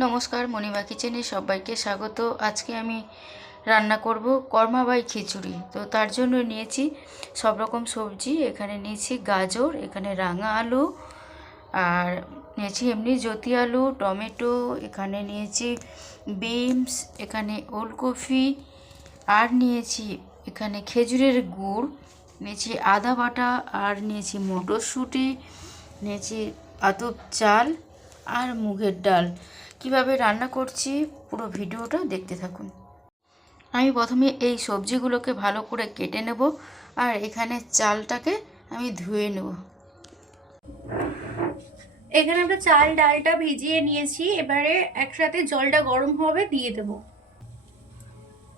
নমস্কার, মণিমা কিচেনে সবাইকে স্বাগত। আজকে আমি রান্না করব কর্মাবাই খিচুড়ি। তো তার জন্য নিয়েছি সব রকম সবজি। এখানে নিয়েছি গাজর, এখানে রাঙা আলু, আর নিয়েছি এমনি জ্যোতি আলু, টমেটো, এখানে নিয়েছি বিনস, এখানে ওলকপি, আর নিয়েছি এখানে খেজুরের গুড়, নিয়েছি আদা বাটা, আর নিয়েছি মটরশুঁটি, নিয়েছি আতপ চাল আর মুগের ডাল। কিভাবে রান্না করছি পুরো ভিডিওটা দেখতে থাকুন। আমি প্রথমে এই সবজিগুলোকে ভালো করে কেটে নেব, আর এখানে চালটাকে আমি ধুয়ে নেব। এখানে আমরা চাল ডালটা ভিজিয়ে নিয়েছি, এবারে একসাথে জলটা গরম হবে দিয়ে দেব।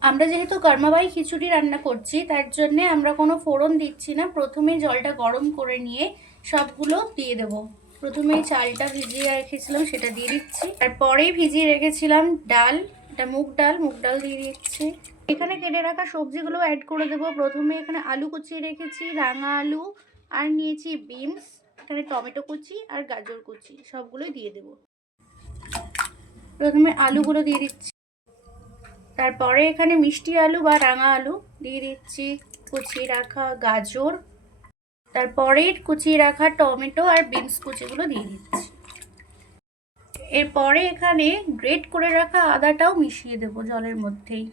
আমরা যেহেতু কর্মাবাই খিচুড়ি রান্না করছি তার জন্য আমরা কোনো ফোড়ন দিচ্ছি না, প্রথমে জলটা গরম করে নিয়ে সবগুলো দিয়ে দেব। প্রথমে চালটা ভিজিয়ে রেখেছিলাম সেটা দিয়ে দিচ্ছি, তারপরেই ভিজিয়ে রেখেছিলাম ডাল, এটা মুগ ডাল দিয়ে দিচ্ছি। এখানে কেটে রাখা সবজিগুলো অ্যাড করে দেবো। প্রথমে এখানে আলু কুচিয়ে রেখেছি, রাঙা আলু, আর নিয়েছি বিনস, এখানে টমেটো কুচি আর গাজর কুচি, সবগুলোই দিয়ে দেব। প্রথমে আলুগুলো দিয়ে দিচ্ছি, তারপরে এখানে মিষ্টি আলু বা রাঙা আলু দিয়ে দিচ্ছি, কুচিয়ে রাখা গাজর, তারপরে কুচিয়ে রাখা টমেটো আর বিনস কুচিগুলো দিয়ে দিচ্ছি। এরপরে এখানে গ্রেট করে রাখা আদাটাও মিশিয়ে দেবো জলের মধ্যেই।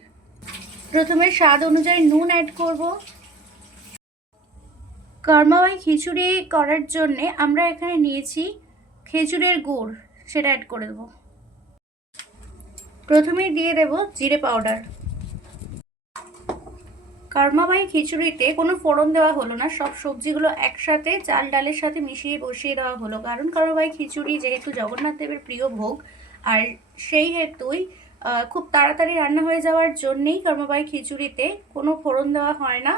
প্রথমে স্বাদ অনুযায়ী নুন অ্যাড করব। কর্মাবাই খিচুড়ি করার জন্যে আমরা এখানে নিয়েছি খেজুরের গুড়, সেটা অ্যাড করে দেবো। প্রথমেই দিয়ে দেব জিরে পাউডার। কর্মাবাই খিচুড়িতে কোনো ফোড়ন দেওয়া হলো না, সব সবজিগুলো একসাথে চাল ডালের সাথে মিশিয়ে বসিয়ে দেওয়া হলো, কারণ কর্মাবাই খিচুড়ি যেহেতু জগন্নাথ দেবের প্রিয় ভোগ, আর সেই হেতুই খুব তাড়াতাড়ি রান্না হয়ে যাওয়ার জন্যেই কর্মাবাই খিচুড়িতে কোনো ফোড়ন দেওয়া হয় না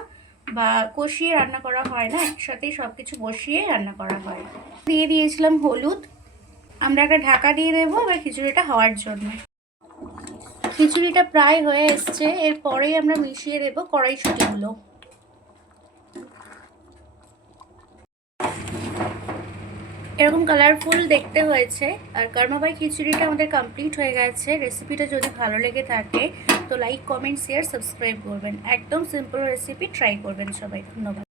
বা কষিয়ে রান্না করা হয় না, একসাথেই সব কিছু বসিয়ে রান্না করা হয়। দিয়ে দিয়েছিলাম হলুদ। আমরা একটা ঢাকা দিয়ে দেবো এবার খিচুড়িটা হওয়ার জন্য। খিচুড়িটা প্রায় হয়ে এসছে, এরপরেই আমরা মিশিয়ে দেবো কড়াইশুঁটিগুলো। এরকম কালারফুল দেখতে হয়েছে। আর কর্মাবাই খিচুড়িটা আমাদের কমপ্লিট হয়ে গেছে। রেসিপিটা যদি ভালো লেগে থাকে তো লাইক, কমেন্ট, শেয়ার, সাবস্ক্রাইব করবেন। একদম সিম্পল রেসিপি, ট্রাই করবেন সবাই। ধন্যবাদ।